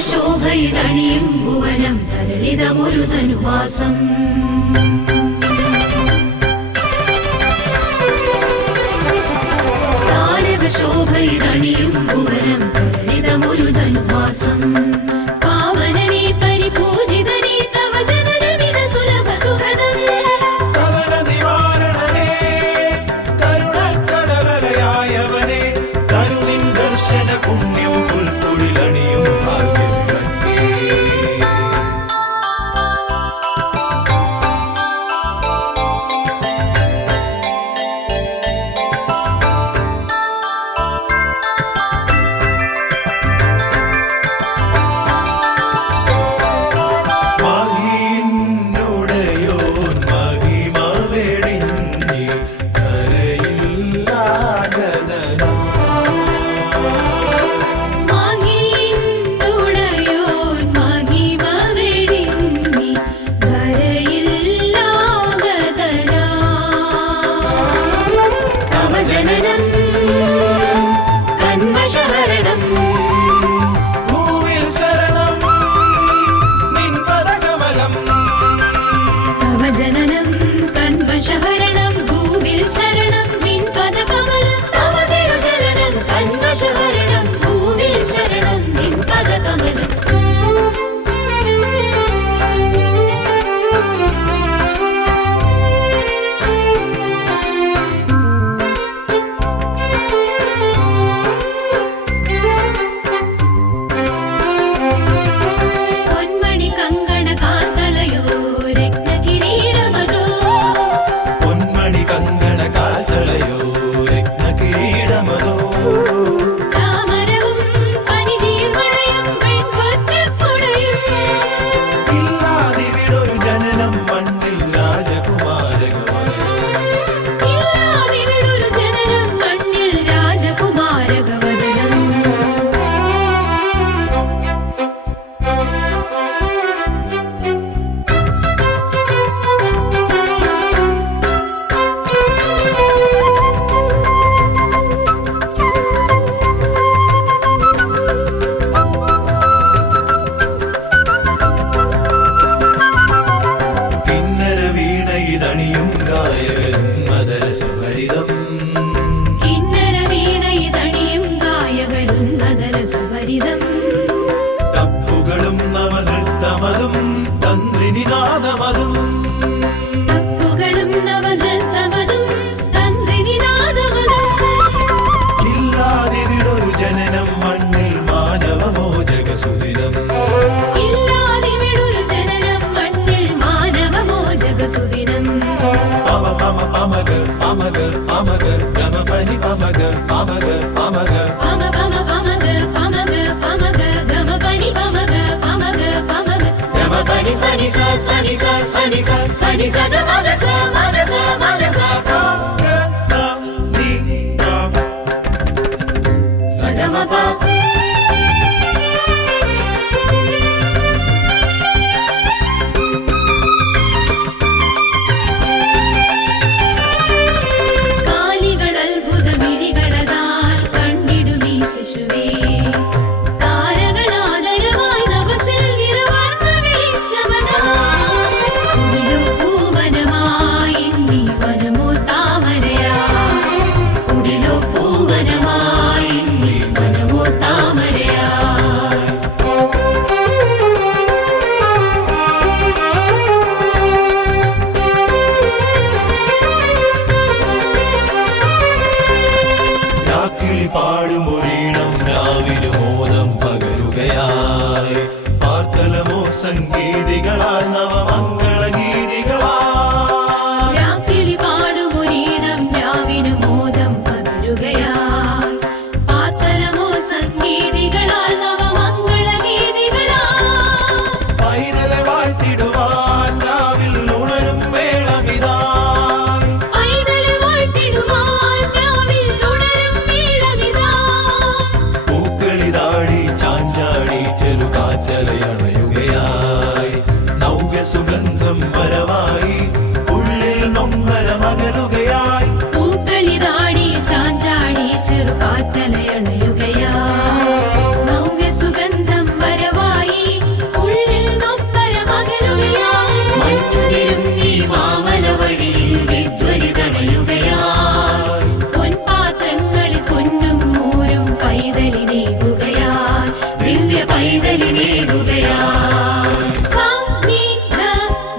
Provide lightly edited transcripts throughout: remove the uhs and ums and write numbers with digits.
ശോഭയിതണിയും ഭുവനം തരളിതമൊരു ധനുമാസം താരകശോഭയിതണിയും ഭുവനം തരളിതമൊരു ധനുമാസം പാവനനേ പരിപൂജിതനേ തവ ജനനമിത സുലഭ സുഖദം കവന നിവാരണനേ കരുണക്കടലയായവനേ കരുനിൻ ദർശന പുണ്യം പുൽത്തൊടിലണിയും ഭാഗ്യം തപ്പുകളും നവനൃത്തമതും തന്ത്രിനിനാദമതും ഇല്ലാതിവിടൊരു ജനനം മണ്ണിൽ മാനവമോജകസുദിനം പമ പമ പമഗ പമഗ പമഗ ഗമപനി പമഗ പമഗ പമഗ പമ പമ പമഗ പമഗ പമഗ ഗമപനി പമഗ പമഗ പമഗ ഗമപനി സനി സ സനി സ സനി സ സനി സ ഗമഗ സ മഗ സ മഗ സ സ നി ഗ സ ഗമപ പാടുമൊരീണം രാവിലെ മോദം പകരുകയായി പാർത്തലമോ സംഗീതികളാൽ നവമംഗള ഗീതികളാൽ രാക്കിളി പാടുമൊരീണം രാവിലെ മോദം പകരുകയായി പാർത്തലമോ സംഗീതികളാൽ നവമംഗള ഗീതികളാൽ പൈതലെ വാഴ്ത്തിടും വാഴ്ത്തിടുവാൻ രാവിൽ ഉണരും വേളമിതായി. പൈതല് വാഴ്ത്തിടുവാൻ രാവിൽ ഉണരും വേളമിതാ. പൂക്കളിതാടി ചാഞ്ചാടി ചെറുകാറ്റലയണയുകയായി. നവ്യസുഗന്ധം വരവായി ഉള്ളിൽ നൊമ്പരമകലുകയായി. പൂക്കളിതാടി ചാഞ്ചാടി ചെറുകാറ്റലയണയുകയായി. നവ്യസുഗന്ധം വരവായി ഉള്ളിൽ നൊമ്പരമകലുകയായി. മഞ്ഞുതിരുങ്ങി മാമലവഴിയിൽ വിദ്വരിതണയുകയായി. പൊൻപാത്രങ്ങളിൽ പൊന്നും മൂരും പൈതലിനേകുകയായി. ദിവ്യ പൈതലിനേകുകയായി. സാ നീ ധ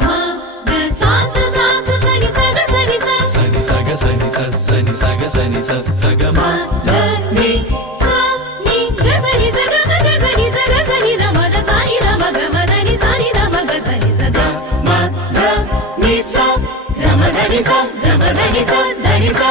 മ ഗ സാ സ സാ സ സനി സ ഗ സനി സ. സനി സഗ സനി സ സനി സഗ സനി സ സഗമ ധ നി സ നി ഗ സനി സ ഗ മ ഗ സനി സ ഗ സനി ധ മ ധ സ നി ധ മ ഗ മ ധ നി സ നി ധ മ ഗ സനി സ ഗ മ ധ നി സ ഗ മ ധ നി സ ഗ മ ധ നി സ ധ നി സ